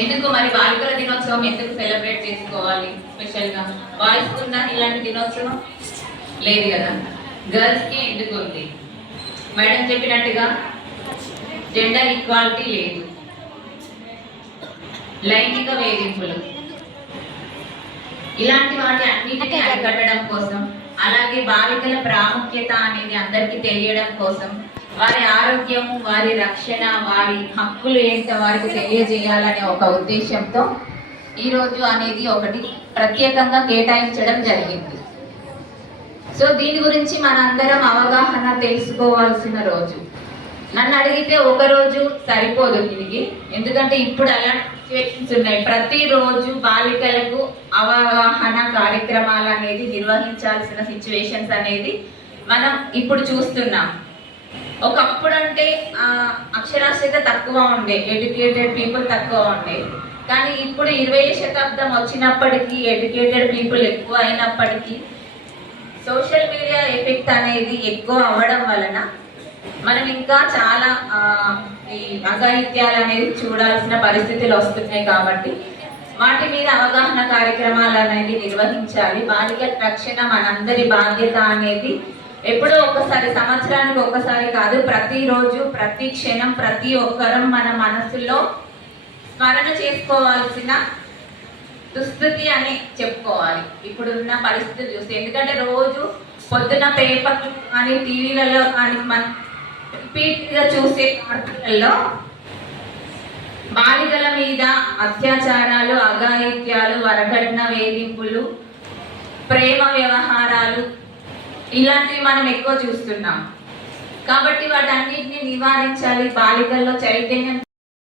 ఎందుకు మరి బాలికల దినోత్సవం ఎందుకు సెలబ్రేట్ చేసుకోవాలి స్పెషల్గా? బాయ్స్ ఉందా ఇలాంటి దినోత్సవం? లేదు కదా. గర్ల్స్కి ఎందుకు ఉంది? మేడం చెప్పినట్టుగా జెండర్ ఈక్వాలిటీ లేదు, లైంగిక వేధింపులు, ఇలాంటి వాటి అన్నిటినీ అరికట్టడం కోసం, అలాగే బాలికల ప్రాముఖ్యత అనేది అందరికీ తెలియడం కోసం, వారి ఆరోగ్యము, వారి రక్షణ, వారి హక్కులు ఏంటో వారికి తెలియజేయాలనే ఒక ఉద్దేశంతో ఈరోజు అనేది ఒకటి ప్రత్యేకంగా కేటాయించడం జరిగింది. సో దీని గురించి మనందరం అవగాహన తెలుసుకోవాల్సిన రోజు. నన్ను అడిగితే ఒక రోజు సరిపోదు దీనికి, ఎందుకంటే ఇప్పుడు అలాంటి సిచ్యువేషన్స్ ఉన్నాయి. ప్రతిరోజు బాలికలకు అవగాహన కార్యక్రమాలు అనేది నిర్వహించాల్సిన సిచ్యువేషన్స్ అనేది మనం ఇప్పుడు చూస్తున్నాం. ఒకప్పుడు అంటే అక్షరాస్యత తక్కువ ఉండే, ఎడ్యుకేటెడ్ పీపుల్ తక్కువ ఉండే, కానీ ఇప్పుడు 20వ శతాబ్దం వచ్చినప్పటికీ ఎడ్యుకేటెడ్ పీపుల్ ఎక్కువ అయినప్పటికీ సోషల్ మీడియా ఎఫెక్ట్ అనేది ఎక్కువ అవ్వడం వలన మనం ఇంకా చాలా ఈ అఘాయిత్యాలు అనేది చూడాల్సిన పరిస్థితులు వస్తున్నాయి. కాబట్టి వాటి మీద అవగాహన కార్యక్రమాలు అనేది నిర్వహించాలి. బాలికల రక్షణ మనందరి బాధ్యత అనేది ఎప్పుడో ఒకసారి, సంవత్సరానికి ఒకసారి కాదు, ప్రతిరోజు ప్రతి క్షణం ప్రతి ఒక్కరం మన మనసులో స్మరణ చేసుకోవాల్సిన దుస్థితి అని చెప్పుకోవాలి ఇప్పుడున్న పరిస్థితి చూస్తే. ఎందుకంటే రోజు పొద్దున పేపర్ కానీ టీవీలలో కానీ మనం రిపీట్గా చూసే వార్తలలో బాలికల మీద అత్యాచారాలు, అఘాయిత్యాలు, వరకట్న వేధింపులు, ప్రేమ వ్యవహారాలు ఇలాంటివి మనం ఎక్కువ చూస్తున్నాం. కాబట్టి వాటన్నిటిని నివారించాలి. బాలికల్లో చైతన్యం,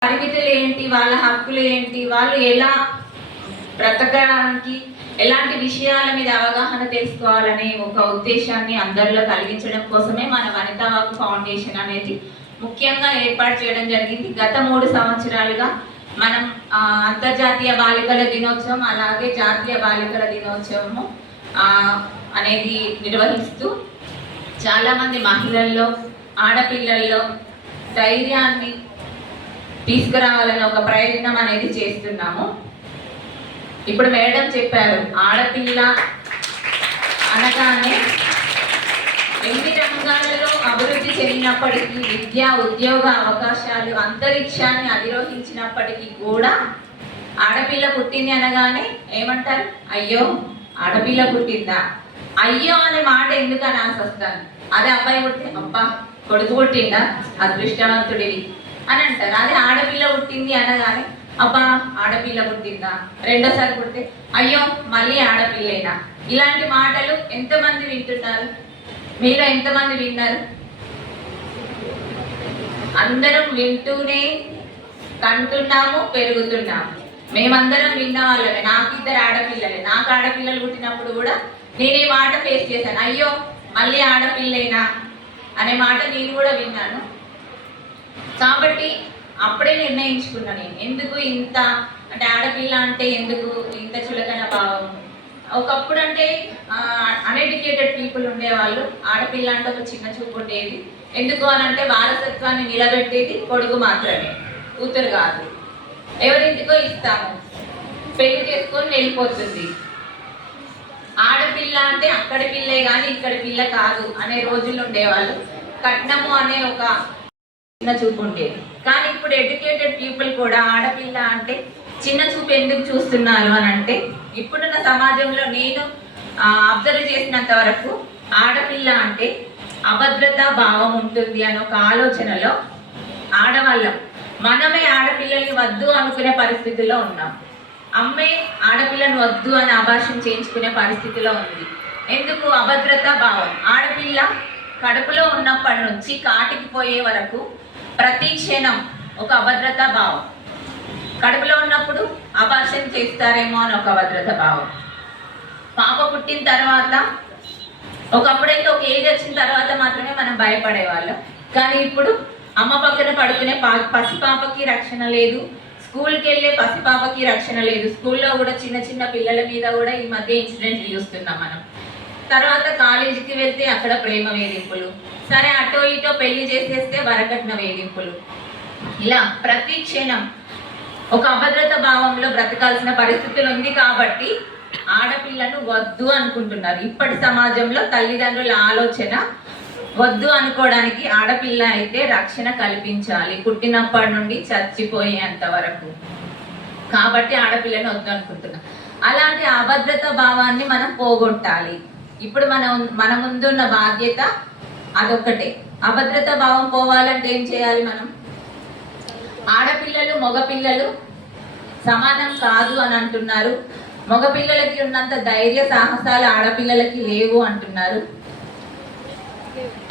పరిమితులు ఏంటి, వాళ్ళ హక్కులు ఏంటి, వాళ్ళు ఎలా బ్రతకడానికి, ఎలాంటి విషయాల మీద అవగాహన తెలుసుకోవాలనే ఒక ఉద్దేశాన్ని అందరిలో కలిగించడం కోసమే మన వనితా హక్కు ఫౌండేషన్ అనేది ముఖ్యంగా ఏర్పాటు చేయడం జరిగింది. గత 3 సంవత్సరాలుగా మనం అంతర్జాతీయ బాలికల దినోత్సవం, అలాగే జాతీయ బాలికల దినోత్సవము అనేది నిర్వహిస్తూ చాలామంది మహిళల్లో, ఆడపిల్లల్లో ధైర్యాన్ని తీసుకురావాలని ఒక ప్రయత్నం అనేది చేస్తున్నాము. ఇప్పుడు మేడం చెప్పారు, ఆడపిల్ల అనగానే ఎన్ని రంగాలలో అభివృద్ధి చెందినప్పటికీ, విద్య, ఉద్యోగ అవకాశాలు, అంతరిక్షాన్ని అధిరోహించినప్పటికీ కూడా ఆడపిల్ల పుట్టింది అనగానే ఏమంటారు? అయ్యో ఆడపిల్ల పుట్టిందా, అయ్యో అనే మాట ఎందుకు అనాల్సి వస్తాను. అదే అబ్బాయి పుట్టింది, అబ్బా కొడుకు పుట్టిందా, అదృష్టవంతుడివి అని అంటారు. అదే ఆడపిల్ల పుట్టింది అనగానే అబ్బా ఆడపిల్ల పుట్టిందా, రెండోసారి పుట్టితే అయ్యో మళ్ళీ ఆడపిల్లేనా. ఇలాంటి మాటలు ఎంతమంది వింటున్నారు? మీరు ఎంతమంది విన్నారు? అందరం వింటూనే కంటున్నాము, పెరుగుతున్నాము. మేమందరం విన్న వాళ్ళమే. నాకు 2 ఆడపిల్లలే. నాకు ఆడపిల్లలు పుట్టినప్పుడు కూడా నేను ఈ మాట ఫేస్ చేశాను, అయ్యో మళ్ళీ ఆడపిల్లేనా అనే మాట నేను కూడా విన్నాను. కాబట్టి అప్పుడే నిర్ణయించుకున్నా నేను, ఎందుకు ఇంత అంటే ఆడపిల్ల అంటే ఎందుకు ఇంత చులకన భావం. ఒకప్పుడు అంటే అన్ఎడ్యుకేటెడ్ పీపుల్ ఉండేవాళ్ళు, ఆడపిల్ల అంటే ఒక చిన్న చూపు ఉండేది. ఎందుకు అని అంటే వారసత్వాన్ని నిలబెట్టేది కొడుకు మాత్రమే, కూతురు కాదు. ఎవరింటికో ఇస్తాము, పెళ్లి చేసుకొని వెళ్ళిపోతుంది. ఆడపిల్ల అంటే అక్కడి పిల్లే కానీ ఇక్కడి పిల్ల కాదు అనే రోజులు ఉండేవాళ్ళు. కట్నము అనే ఒక చిన్న చూపు ఉండేది. కానీ ఇప్పుడు ఎడ్యుకేటెడ్ పీపుల్ కూడా ఆడపిల్ల అంటే చిన్న చూపు ఎందుకు చూస్తున్నారు అని అంటే, ఇప్పుడున్న సమాజంలో నేను అబ్జర్వ్ చేసినంత వరకు ఆడపిల్ల అంటే అభద్రతా భావం ఉంటుంది అని ఒక ఆలోచనలో ఆడవాళ్ళం మనమే ఆడపిల్లల్ని వద్దు అనుకునే పరిస్థితిలో ఉన్నాం. అమ్మే ఆడపిల్లను వద్దు అని అబార్షన్ చేయించుకునే పరిస్థితిలో ఉంది. ఎందుకు? అభద్రతా భావం. ఆడపిల్ల కడుపులో ఉన్నప్పటి నుంచి కాటికి పోయే వరకు ప్రతి క్షణం ఒక అభద్రతా భావం. కడుపులో ఉన్నప్పుడు అబార్షన్ చేస్తారేమో అని ఒక అభద్రతా భావం. పాప పుట్టిన తర్వాత ఒకప్పుడైతే ఒక ఏజ్ వచ్చిన తర్వాత మాత్రమే మనం భయపడేవాళ్ళం. కానీ ఇప్పుడు అమ్మ పక్కన పడుకునే పసిపాపకి రక్షణ లేదు, స్కూల్కి వెళ్ళే పసిపాపకి రక్షణ లేదు. స్కూల్లో కూడా చిన్న చిన్న పిల్లల మీద కూడా ఈ మధ్య ఇన్సిడెంట్లు చూస్తున్నాం మనం. తర్వాత కాలేజీకి వెళ్తే అక్కడ ప్రేమ వేధింపులు, సరే అటో ఇటో పెళ్లి చేసేస్తే వరకట్న వేధింపులు. ఇలా ప్రతి క్షణం ఒక అభద్రత భావంలో బ్రతకాల్సిన పరిస్థితులు ఉంది కాబట్టి ఆడపిల్లను వద్దు అనుకుంటున్నారు. ఇప్పటి సమాజంలో తల్లిదండ్రుల ఆలోచన వద్దు అనుకోవడానికి ఆడపిల్ల అయితే రక్షణ కల్పించాలి పుట్టినప్పటి నుండి చచ్చిపోయేంత వరకు. కాబట్టి ఆడపిల్లని వద్దు అనుకుంటున్నాం. అలాంటి అభద్రత భావాన్ని మనం పోగొట్టాలి. ఇప్పుడు మన ముందున్న బాధ్యత అదొక్కటే. అభద్రత భావం పోవాలంటే ఏం చేయాలి? మనం ఆడపిల్లలు మగపిల్లలు సమానం కాదు అని అంటున్నారు. మగపిల్లలకి ఉన్నంత ధైర్య సాహసాలు ఆడపిల్లలకి లేవు అంటున్నారు.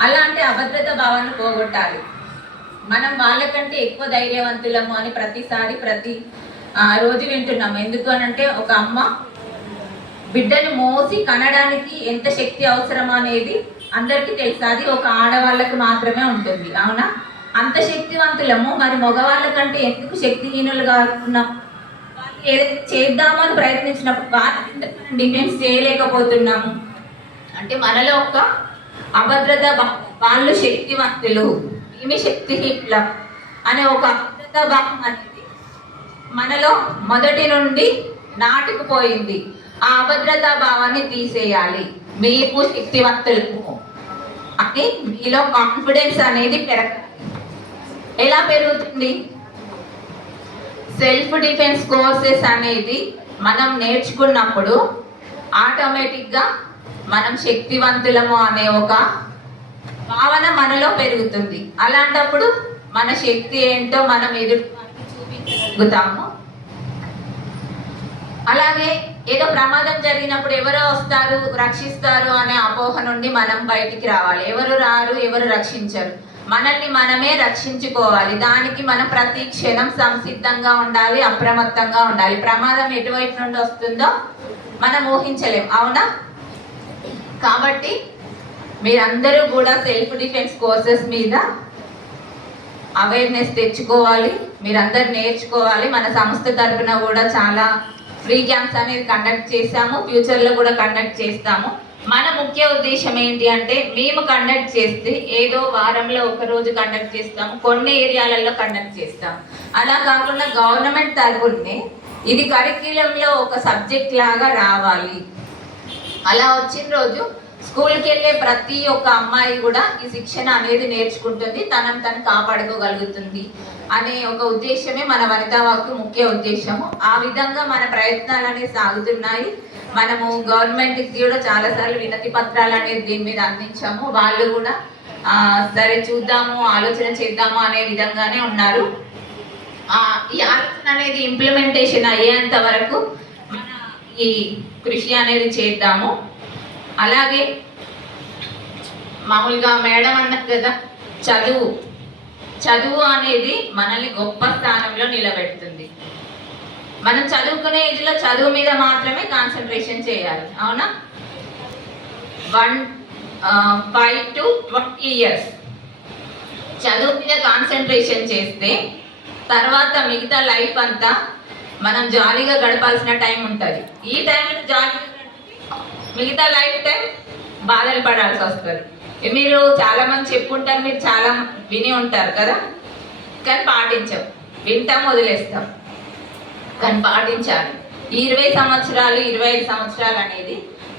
అలాంటి అభద్రత భావాన్ని పోగొట్టాలి. మనం వాళ్ళకంటే ఎక్కువ ధైర్యవంతులము అని ప్రతిసారి ప్రతి రోజు వింటున్నాము. ఎందుకు అనంటే ఒక అమ్మ బిడ్డని మోసి కనడానికి ఎంత శక్తి అవసరం అనేది అందరికీ తెలుసు. అది ఒక ఆడవాళ్ళకి మాత్రమే ఉంటుంది. అవునా? అంత శక్తివంతులము. మరి మగవాళ్ళకంటే ఎందుకు శక్తిహీనులుగా ఉన్నాం? వాళ్ళు ఏదైతే చేద్దామని ప్రయత్నించినప్పుడు వాళ్ళని డిఫెన్స్ చేయలేకపోతున్నాము అంటే మనలో ఒక అభద్రత, వాళ్ళు శక్తివంతులు ఈమె శక్తిహీనులం అనే ఒక అభద్రత భావం అనేది మనలో మొదటి నుండి నాటుకుపోయింది. ఆ అభద్రతా భావాన్ని తీసేయాలి. మీకు శక్తివంతులకు అని మీలో కాన్ఫిడెన్స్ అనేది పెరగాలి. ఎలా పెరుగుతుంది? సెల్ఫ్ డిఫెన్స్ కోర్సెస్ అనేది మనం నేర్చుకున్నప్పుడు ఆటోమేటిక్గా మనం శక్తివంతులము అనే ఒక భావన మనలో పెరుగుతుంది. అలాంటప్పుడు మన శక్తి ఏంటో మనం ఎదుటి చూపించగలుగుతాము. అలాగే ఏదో ప్రమాదం జరిగినప్పుడు ఎవరో వస్తారు రక్షిస్తారు అనే అపోహ నుండి మనం బయటికి రావాలి. ఎవరు రారు, ఎవరు రక్షించరు. మనల్ని మనమే రక్షించుకోవాలి. దానికి మనం ప్రతి క్షణం సంసిద్ధంగా ఉండాలి, అప్రమత్తంగా ఉండాలి. ప్రమాదం ఎటువైపు నుండి వస్తుందో మనం ఊహించలేం. అవునా? కాబట్టి మీరందరూ కూడా సెల్ఫ్ డిఫెన్స్ కోర్సెస్ మీద అవేర్నెస్ తెచ్చుకోవాలి. మీరందరూ నేర్చుకోవాలి. మన సంస్థ తరఫున కూడా చాలా ఫ్రీ క్యాంప్స్ అనేది కండక్ట్ చేస్తాము. ఫ్యూచర్లో కూడా కండక్ట్ చేస్తాము. మన ముఖ్య ఉద్దేశం ఏంటి అంటే మేము కండక్ట్ చేస్తే ఏదో వారంలో ఒక రోజు కండక్ట్ చేస్తాము, కొన్ని ఏరియాలలో కండక్ట్ చేస్తాము. అలా కాకుండా గవర్నమెంట్ తరఫునే ఇది కరిక్యులంలో ఒక సబ్జెక్ట్ లాగా రావాలి. అలా వచ్చిన రోజు స్కూల్కి వెళ్ళే ప్రతి ఒక్క అమ్మాయి కూడా ఈ శిక్షణ అనేది నేర్చుకుంటుంది, తనను కాపాడుకోగలుగుతుంది అనే ఒక ఉద్దేశమే మన వనితా వాక్కు ముఖ్య ఉద్దేశము. ఆ విధంగా మన ప్రయత్నాలు అనేవి సాగుతున్నాయి. మనము గవర్నమెంట్కి కూడా చాలాసార్లు వినతి పత్రాలు అనేది దీని మీద అందించాము. వాళ్ళు కూడా సరే చూద్దాము, ఆలోచన చేద్దాము అనే విధంగానే ఉన్నారు. ఈ ఆలోచన అనేది ఇంప్లిమెంటేషన్ అయ్యేంత వరకు మన ఈ కృషి అనేది చేద్దాము. అలాగే మామూలుగా మేడం అన్నారు కదా, చదువు అనేది మనల్ని గొప్ప స్థానంలో నిలబెడుతుంది. మనం చదువుకునే ఏజ్లో చదువు మీద మాత్రమే కాన్సన్ట్రేషన్ చేయాలి. అవునా? 5 to 20 years చదువు మీద కాన్సన్ట్రేషన్ చేస్తే తర్వాత మిగతా లైఫ్ అంతా మనం జాలీగా గడపాల్సిన టైం ఉంటుంది. ఈ టైంలో జాలీగా మిగతా లైఫ్ టైం బాధలు పడాల్సి వస్తుంది. మీరు చాలా మంది చెప్పుంటారు, మీరు చాలా విని ఉంటారు కదా, కానీ పాటించాం. వింటాం, వదిలేస్తాం, కానీ పాటించాలి. 20 సంవత్సరాలు 25 సంవత్సరాలు అనేది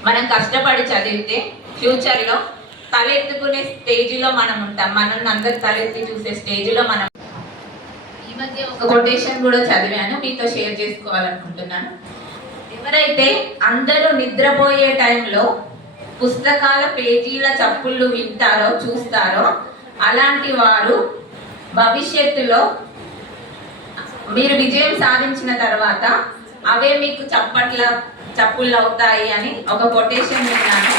మనం కష్టపడి చదివితే ఫ్యూచర్లో తలెత్తుకునే స్టేజ్లో మనం ఉంటాం. మనల్ని అందరు తలెత్తి చూసే స్టేజ్లో మనం. ఈ మధ్య ఒక కొటేషన్ కూడా చదివాను, మీతో షేర్ చేసుకోవాలనుకుంటున్నాను. ఎవరైతే అందరూ నిద్రపోయే టైంలో పుస్తకాల పేజీల చప్పుళ్ళు వింటారో చూస్తారో అలాంటి వారు భవిష్యత్తులో మీరు విజయం సాధించిన తర్వాత అవే మీకు చప్పుళ్ళు అవుతాయి అని ఒక కొటేషన్ విన్నాను.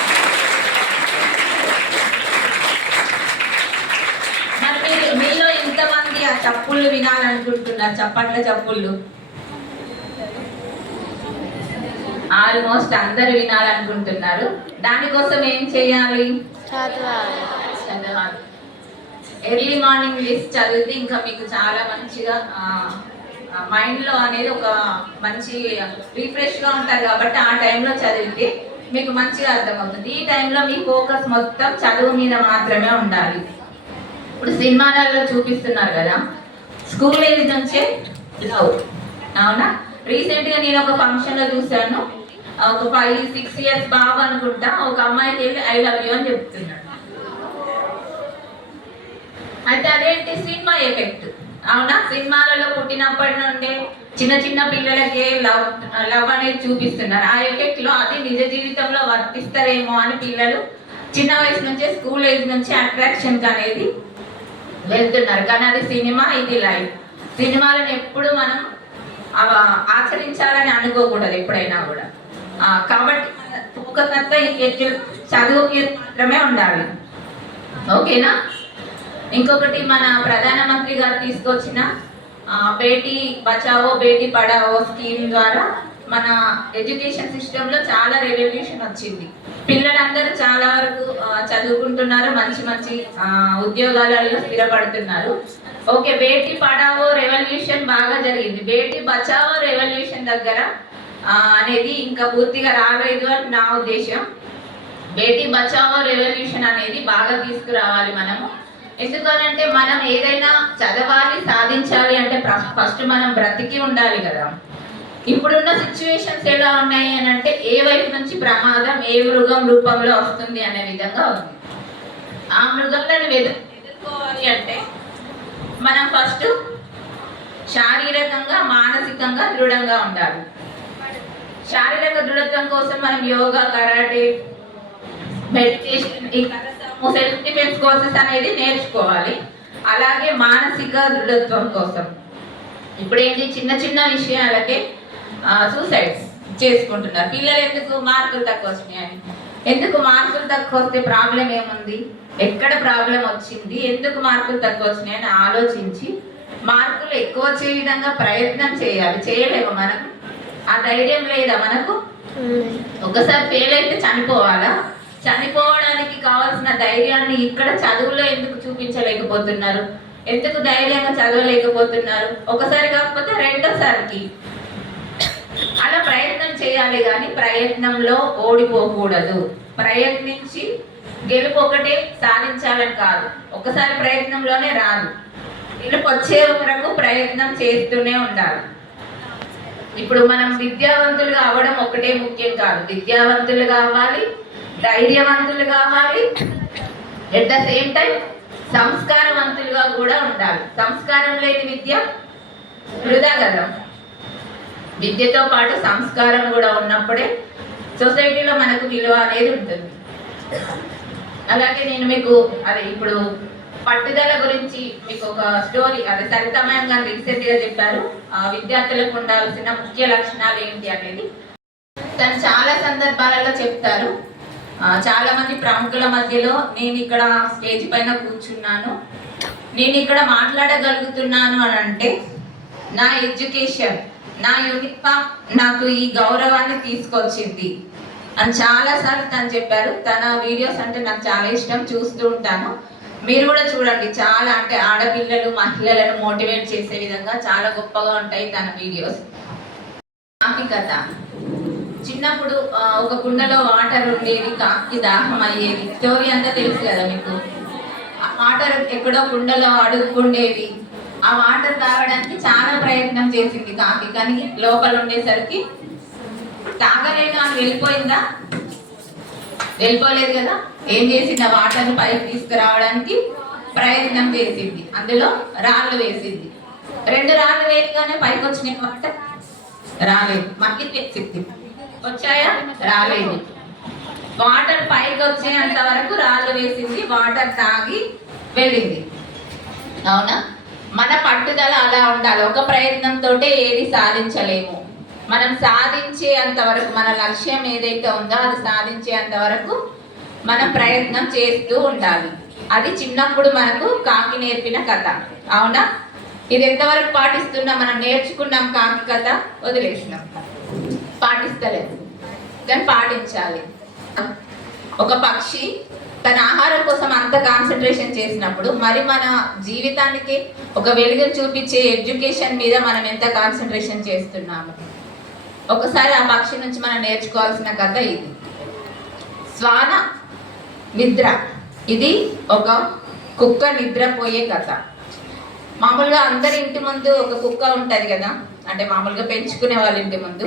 మరి మీలో ఇంతమంది ఆ చప్పుళ్ళు వినాలనుకుంటున్నారు? చప్పుళ్ళు ఆల్మోస్ట్ అందరు వినాలనుకుంటున్నారు. దానికోసం ఏం చేయాలి? చదవాలి. ఎర్లీ మార్నింగ్ లిస్ట్ చదివితే ఇంకా మీకు చాలా మంచిగా మైండ్లో అనేది ఒక మంచి రిఫ్రెష్గా ఉంటుంది. కాబట్టి ఆ టైంలో చదివితే మీకు మంచిగా అర్థమవుతుంది. ఈ టైంలో మీ ఫోకస్ మొత్తం చదువు మీద మాత్రమే ఉండాలి. ఇప్పుడు సినిమాలలో చూపిస్తున్నారు కదా, స్కూల్ ఏజ్ నుంచే లవ్, అవునా? రీసెంట్ గా నేను ఒక ఫంక్షన్ లో చూసాను, ఒక 5-6 ఇయర్స్ బాబు అనుకుంటా, ఒక అమ్మాయికి వెళ్ళి ఐ లవ్ యూ అని చెప్తున్నాడు. అయితే అదేంటి, సినిమా ఎఫెక్ట్. అవునా? సినిమాలలో పుట్టినప్పటి నుండే చిన్న చిన్న పిల్లలకి లవ్ అనేది చూపిస్తున్నారు. ఆ ఎఫెక్ట్ లో అది నిజ జీవితంలో వర్తిస్తారేమో అని పిల్లలు చిన్న వయసు నుంచే, స్కూల్ ఏజ్ నుంచి అట్రాక్షన్ అనేది వెళ్తున్నారు. కానీ అది సినిమా, ఇది లైఫ్. సినిమాలను ఎప్పుడు మనం ఆచరించాలని అనుకోకూడదు ఎప్పుడైనా కూడా. కాబట్టి ఫోకస్ అంతా చదువుకి మాత్రమే ఉండాలి. ఓకేనా? ఇంకొకటి, మన ప్రధానమంత్రి గారు తీసుకొచ్చిన బేటీ బచావో బేటీ పడావో స్కీమ్ ద్వారా మన ఎడ్యుకేషన్ సిస్టంలో చాలా రెవల్యూషన్ వచ్చింది. పిల్లలందరూ చాలా వరకు చదువుకుంటున్నారు, మంచి మంచి ఉద్యోగాలలో స్థిరపడుతున్నారు. ఓకే, బేటీ పడావో రెవల్యూషన్ బాగా జరిగింది. బేటీ బచావో రెవల్యూషన్ దగ్గర అనేది ఇంకా పూర్తిగా రాలేదు అని నా ఉద్దేశం. బేటీ బచావో రెవల్యూషన్ అనేది బాగా తీసుకురావాలి మనము. ఎందుకనంటే మనం ఏదైనా చదవాలి, సాధించాలి అంటే ఫస్ట్ మనం బ్రతికి ఉండాలి కదా. ఇప్పుడున్న సిచ్యువేషన్స్ ఎలా ఉన్నాయి అని అంటే, ఏ వైపు నుంచి ప్రమాదం ఏ మృగం రూపంలో వస్తుంది అనే విధంగా ఉంది. ఆ మృగంలను ఎదుర్కోవాలి అంటే మనం ఫస్ట్ శారీరకంగా మానసికంగా దృఢంగా ఉండాలి. శారీరక దృఢత్వం కోసం మనం యోగా, కరాటే, మెడిటేషన్, ఈ సెల్ఫ్ డిఫెన్స్ కోర్సెస్ అనేది నేర్చుకోవాలి. అలాగే మానసిక దృఢత్వం కోసం ఇప్పుడు ఏంటి, చిన్న చిన్న విషయాలకే సూసైడ్స్ చేసుకుంటున్నారు పిల్లలు. ఎందుకు? మార్కులు తక్కువ వచ్చినాయని. ఎందుకు మార్కులు తక్కువ వస్తే ప్రాబ్లం ఏముంది, ఎక్కడ ప్రాబ్లం వచ్చింది, ఎందుకు మార్కులు తక్కువ వచ్చినాయని ఆలోచించి మార్కులు ఎక్కువ వచ్చే విధంగా ప్రయత్నం చేయాలి. చేయలేము మనం? ఆ ధైర్యం లేదా మనకు? ఒకసారి ఫెయిల్ అయితే చనిపోవాలా? చనిపోవడానికి కావాల్సిన ధైర్యాన్ని ఇక్కడ చదువులో ఎందుకు చూపించలేకపోతున్నారు? ఎందుకు ధైర్యంగా చదవలేకపోతున్నారు? ఒకసారి కాకపోతే రెండోసారికి అలా ప్రయత్నం చేయాలి. కానీ ప్రయత్నంలో ఓడిపోకూడదు. ప్రయత్నించి గెలుపు ఒకటే సాధించాలని కాదు. ఒకసారి ప్రయత్నంలోనే రాదు, గెలుపు వచ్చే వరకు ప్రయత్నం చేస్తూనే ఉండాలి. ఇప్పుడు మనం విద్యావంతులుగా అవ్వడం ఒకటే ముఖ్యం కాదు. విద్యావంతులు కావాలి, ధైర్యవంతులు కావాలి, ఎట్ ద సేమ్ టైం సంస్కారవంతులుగా కూడా ఉండాలి. సంస్కారం లేని విద్య వృధా కదా. విద్యతో పాటు సంస్కారం కూడా ఉన్నప్పుడే సొసైటీలో మనకు విలువ అనేది ఉంటుంది. అలాగే నేను మీకు ఇప్పుడు పట్టుదల గురించి మీకు ఒక స్టోరీ, సరితమయం గారు రీసెంట్ గా చెప్పారు, విద్యార్థులకు ఉండాల్సిన ముఖ్య లక్షణాలు ఏంటి అనేది. తను చాలా సందర్భాలలో చెప్తారు. చాలా మంది ప్రముఖుల మధ్యలో నేను ఇక్కడ స్టేజ్ పైన కూర్చున్నాను, నేను ఇక్కడ మాట్లాడగలుగుతున్నాను అని అంటే నా ఎడ్యుకేషన్, నా యూనిఫామ్ నాకు ఈ గౌరవాన్ని తీసుకొచ్చింది అని చాలాసార్లు తను చెప్పారు. తన వీడియోస్ అంటే నాకు చాలా ఇష్టం, చూస్తూ ఉంటాను. మీరు కూడా చూడండి. చాలా అంటే ఆడపిల్లలు, మహిళలను మోటివేట్ చేసే విధంగా చాలా గొప్పగా ఉంటాయి తన వీడియోస్. కథ, చిన్నప్పుడు ఒక కుండలో వాటర్ ఉండేది, కాకి దాహం అయ్యేది. స్టోరీ అంతా తెలుసు కదా మీకు. ఆ వాటర్ ఎక్కడో కుండలో అడుగుకుండేవి. ఆ వాటర్ తాగడానికి చాలా ప్రయత్నం చేసింది కాకి, కానీ లోపల ఉండేసరికి తాగలేను అని వెళ్ళిపోయిందా? వెళ్ళిపోలేదు కదా. ఏం చేసింది? ఆ వాటర్ని పైకి తీసుకురావడానికి ప్రయత్నం చేసింది. అందులో రాళ్ళు వేసింది. 2 రాళ్ళు వేయగానే పైకి వచ్చినాయి వాటర్? రాలేదు. మళ్ళీ వేసింది. వచ్చాయా? రాలేదు. వాటర్ పైకి వచ్చేంత వరకు రాళ్ళు వేసింది, వాటర్ తాగి వెళ్ళింది. అవునా? మన పట్టుదల అలా ఉండాలి. ఒక ప్రయత్నంతో ఏది సాధించలేము. మనం సాధించేంత వరకు, మన లక్ష్యం ఏదైతే ఉందో అది సాధించేంత వరకు మనం ప్రయత్నం చేస్తూ ఉండాలి. అది చిన్నప్పుడు మనకు కాకి నేర్పిన కథ. అవునా? ఇది ఎంతవరకు పాటిస్తున్నాం? మనం నేర్చుకున్నాం కాకి కథ, వదిలేసినాం, పాటిస్తలేదు. కానీ పాటించాలి. ఒక పక్షి తన ఆహారం కోసం అంత కాన్సన్ట్రేషన్ చేసినప్పుడు మరి మన జీవితానికి ఒక వెలుగును చూపించే ఎడ్యుకేషన్ మీద మనం ఎంత కాన్సన్ట్రేషన్ చేస్తున్నాము? ఒకసారి ఆ పక్షి నుంచి మనం నేర్చుకోవాల్సిన కథ ఇది. శ్వాన నిద్ర. ఇది ఒక కుక్క నిద్రపోయే కథ. మామూలుగా అందరి ఇంటి ముందు ఒక కుక్క ఉంటుంది కదా. అంటే మామూలుగా పెంచుకునే వాళ్ళ ఇంటి ముందు,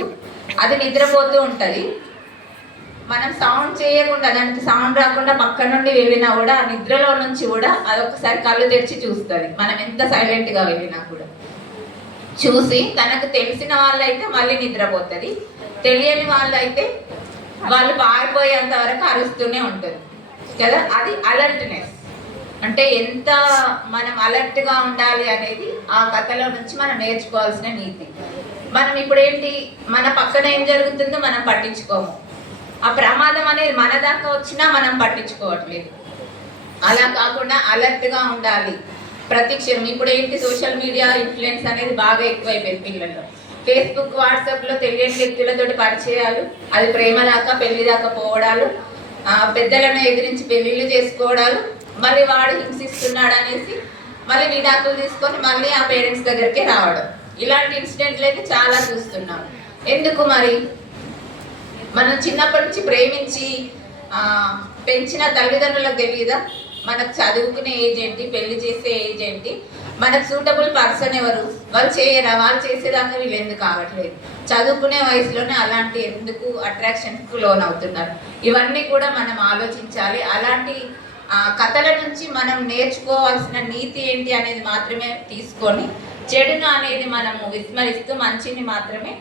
అది నిద్రపోతూ ఉంటుంది. మనం సౌండ్ చేయకుండా, దానికి సౌండ్ రాకుండా పక్క నుండి వెళ్ళినా కూడా ఆ నిద్రలో నుంచి కూడా అదొకసారి కళ్ళు తెరిచి చూస్తుంది. మనం ఎంత సైలెంట్గా వెళ్ళినా కూడా చూసి తనకు తెలిసిన వాళ్ళైతే మళ్ళీ నిద్రపోతుంది, తెలియని వాళ్ళైతే వాళ్ళు పారిపోయేంత వరకు అరుస్తూనే ఉంటుంది కదా. అది అలర్ట్నెస్. అంటే ఎంత మనం అలర్ట్గా ఉండాలి అనేది ఆ కథలో నుంచి మనం నేర్చుకోవాల్సిన నీతి. మనం ఇప్పుడు ఏంటి, మన పక్కన ఏం జరుగుతుందో మనం పట్టించుకోము. ఆ ప్రమాదం అనేది మన దాకా వచ్చినా మనం పట్టించుకోవట్లేదు. అలా కాకుండా అలర్ట్గా ఉండాలి ప్రతి క్షణం. ఇప్పుడు ఏంటి, సోషల్ మీడియా ఇన్ఫ్లుయెన్స్ అనేది బాగా ఎక్కువైపోయింది పిల్లల్లో. ఫేస్బుక్, వాట్సాప్లో తెలియని వ్యక్తులతోటి పరిచయాలు, అది ప్రేమ దాకా పెళ్లి దాకా పోవడాలు, పెద్దలను ఎదిరించి పెళ్లిళ్ళు చేసుకోవడాలు, మళ్ళీ వాడు హింసిస్తున్నాడు అనేసి మళ్ళీ విడాకులు తీసుకొని మళ్ళీ ఆ పేరెంట్స్ దగ్గరికి రావడం. ఇలాంటి ఇన్సిడెంట్లు అయితే చాలా చూస్తున్నాం. ఎందుకు మరి? మనం చిన్నప్పటి నుంచి ప్రేమించి పెంచిన తల్లిదండ్రులకు తెలియదా మనకు చదువుకునే ఏజ్ ఏంటి, పెళ్లి చేసే ఏజ్ ఏంటి, మనకు సూటబుల్ పర్సన్ ఎవరు, వాళ్ళు చేయరా, వాళ్ళు చేసేదాకా వీళ్ళు ఎందుకు కావట్లేదు, చదువుకునే వయసులోనే అలాంటి ఎందుకు అట్రాక్షన్కు లోన్ అవుతున్నారు, ఇవన్నీ కూడా మనం ఆలోచించాలి. అలాంటి కథల నుంచి మనం నేర్చుకోవాల్సిన నీతి ఏంటి అనేది మాత్రమే తీసుకొని, చెడును అనేది మనము విస్మరిస్తూ మంచిని మాత్రమే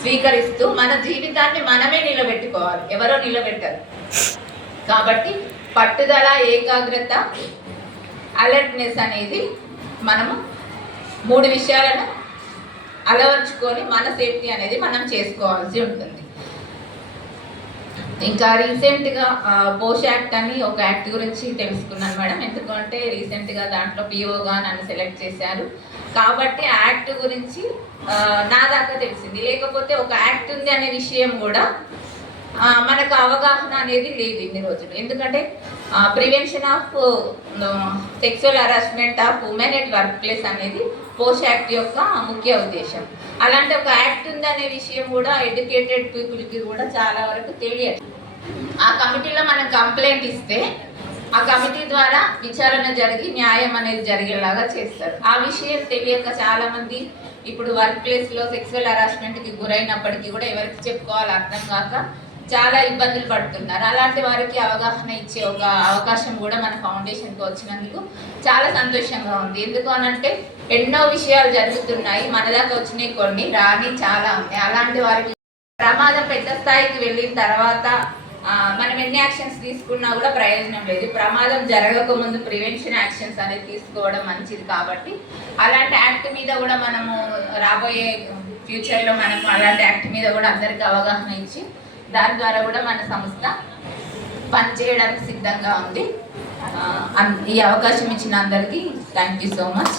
స్వీకరిస్తూ మన జీవితాన్ని మనమే నిలబెట్టుకోవాలి, ఎవరో నిలబెట్టరు. కాబట్టి పట్టుదల, ఏకాగ్రత, అలర్ట్నెస్ అనేది మనము 3 విషయాలను అలవర్చుకొని మన సేఫ్టీ అనేది మనం చేసుకోవాల్సి ఉంటుంది. ఇంకా రీసెంట్గా పోష్ యాక్ట్ అని ఒక యాక్ట్ గురించి తెలుసుకున్నాను మేడం. ఎందుకంటే రీసెంట్గా దాంట్లో పిఓగా నన్ను సెలెక్ట్ చేశారు కాబట్టి యాక్ట్ గురించి నా దాకా తెలిసింది. లేకపోతే ఒక యాక్ట్ ఉంది అనే విషయం కూడా మనకు అవగాహన అనేది లేదు ఇన్ని రోజులు. ఎందుకంటే prevention of sexual harassment of women at work place అనేది పోష్ యాక్ట్ యొక్క ముఖ్య ఉద్దేశం. అలాంటి ఒక యాక్ట్ ఉందనే విషయం కూడా ఎడ్యుకేటెడ్ పీపుల్కి కూడా చాలా వరకు తెలియదు. ఆ కమిటీలో మనం కంప్లైంట్ ఇస్తే ఆ కమిటీ ద్వారా విచారణ జరిగి న్యాయం అనేది జరిగేలాగా చేస్తారు. ఆ విషయం తెలియక చాలామంది ఇప్పుడు వర్క్ ప్లేస్లో సెక్సువల్ హరాస్మెంట్కి గురైనప్పటికీ కూడా ఎవరికి చెప్పుకోవాలి అర్థం కాక చాలా ఇబ్బందులు పడుతున్నారు. అలాంటి వారికి అవగాహన ఇచ్చే ఒక అవకాశం కూడా మన ఫౌండేషన్కి వచ్చినందుకు చాలా సంతోషంగా ఉంది. ఎందుకు అనంటే ఎన్నో విషయాలు జరుగుతున్నాయి, మన దాకా వచ్చినాయి కొన్ని, రాని చాలా ఉన్నాయి. అలాంటి వారికి ప్రమాదం పెద్ద స్థాయికి వెళ్ళిన తర్వాత మనం ఎన్ని యాక్షన్స్ తీసుకున్నా కూడా ప్రయోజనం లేదు. ప్రమాదం జరగక ముందు ప్రివెన్షన్ యాక్షన్స్ అనేది తీసుకోవడం మంచిది. కాబట్టి అలాంటి యాక్ట్ మీద కూడా మనము రాబోయే ఫ్యూచర్లో మనము అలాంటి యాక్ట్ మీద కూడా అందరికీ అవగాహన ఇచ్చి దాని ద్వారా కూడా మన సంస్థ పనిచేయడానికి సిద్ధంగా ఉంది. ఈ అవకాశం ఇచ్చిన అందరికీ థ్యాంక్ యూ సో మచ్.